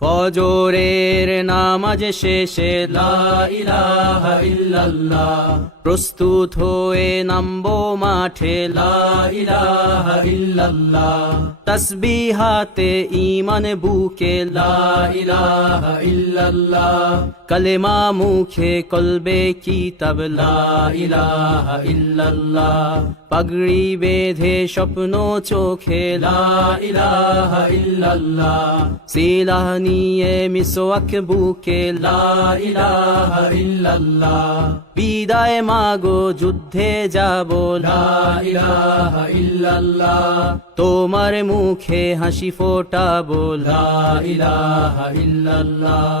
ফজরের নামাজ শেষে লা ইলাহা ইল্লাল্লাহ প্রস্তুত হয়ে নামবো মাঠে ইল্লাল্লাহ। তসবিহাতে ঈমান বুকে কলেমা মুখে, কলবে কিতাব, লা ইলাহা ইল্লাল্লাহ। পাগড়ি বেঁধে, স্বপ্ন চোখে, লা ইলাহা ইল্লাল্লাহ। সিলাহ নিয়ে মিসওয়াক বুকে, লা বিদায় মাগো যুদ্ধে যাব তোমার মুখে হাসি ফোটা বোলা ইল্লাল্লাহ।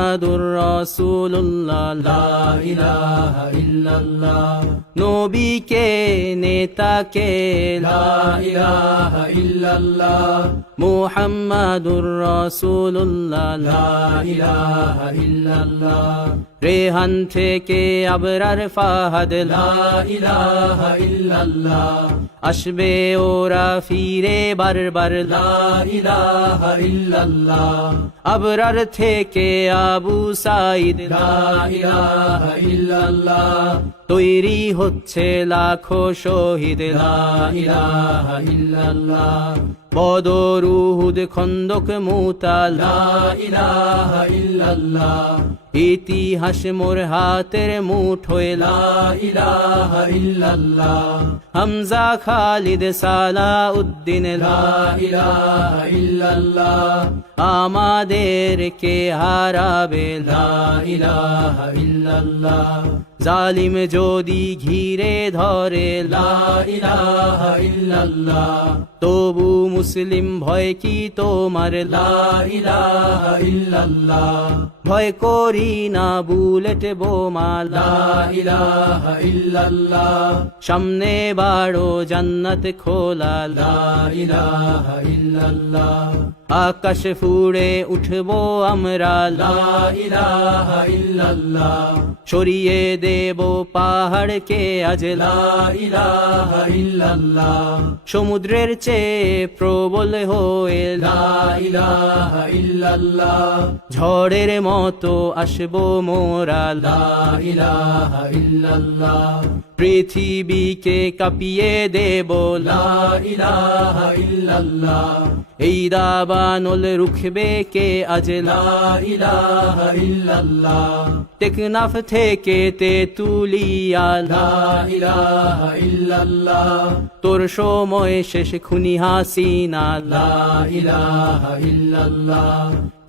মুহাম্মাদুর রাসূলুল্লাহ, লা ইলাহা ইল্লাল্লাহ। নবীকে, নেতাকে, লা ইলাহা ইল্লাল্লাহ। মুহাম্মাদুর রাসূলুল্লাহ, লা ইলাহা ইল্লাল্লাহ। রেহান থেকে আবরার ফাহাদ, লা ইলাহা ইল্লাল্লাহ। আসবে ওরা ফিরে বারবার, লা ইলাহা ইল্লাল্লাহ। আবরার থেকে আবু সাইদ। তৈরি হচ্ছে লাখো শহীদ। বদর উহুদ খন্দক মুতা লা ইলাহা ইল্লাল্লাহ। ইতিহাস মোর হাতের মুঠোয় হামজা খালিদ সালা উদ্দিন লা ইলাহা আমাদের কে হারাবে? জালিম যদি ঘিরে ধরে। লা তবু মুসলিম ভয় কি তোমার? ভয় করি না বুলেট বোমা। লা ইলাহা ইল্লাল্লাহ। সামনে বাড়ো জান্নাত খোলা। আকাশ ফুড়ে উঠবো আমরা। সরিয়ে দেব পাহাড়কে আজ। সমুদ্রের চেয়ে প্রবল হয়ে ঝড়ের মতো আসব মোরা পৃথিবীকে কাঁপিয়ে দেব। লা ইলাহা ইল্লাল্লাহ। এই দাবানল রুখবে কে আজ টেকনাফ থেকে তে তুলিয়া তোর সময় শেষ খুনি হাসিনা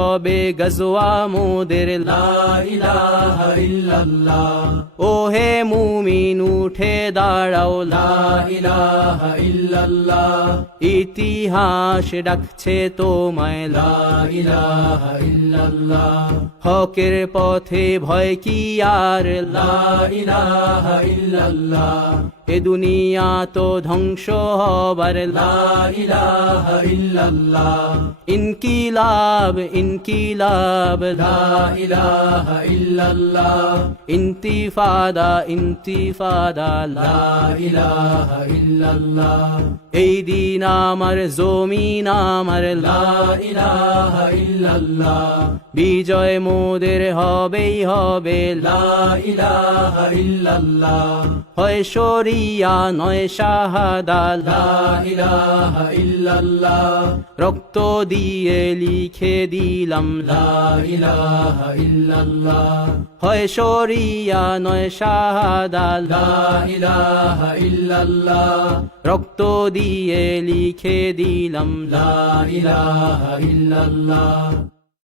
সবে গজওয়া মোদের ও হে মুমিন, উঠে দাঁড়াও ইতিহাস ডাকছে তোমায় হকের পথে ভয় কি আর এ দুনিয়া তো ধ্বংস হবার ইনকিলাব ইল্লাল্লাহ। ইন্তিফাদা ইন্তিফাদা এই দিন আমার জমিন আমার লা বিজয় মোদের হবেই হবে হয় শরী রিয়া নয় ইল্লাল্লাহ। রক্ত দিয়ে লিখে দিলাম হয় শরিয়া নয় ইল্লাল্লাহ। রক্ত দিয়ে লিখে দিলাম, লা ইলাহা ইল্লাল্লাহ।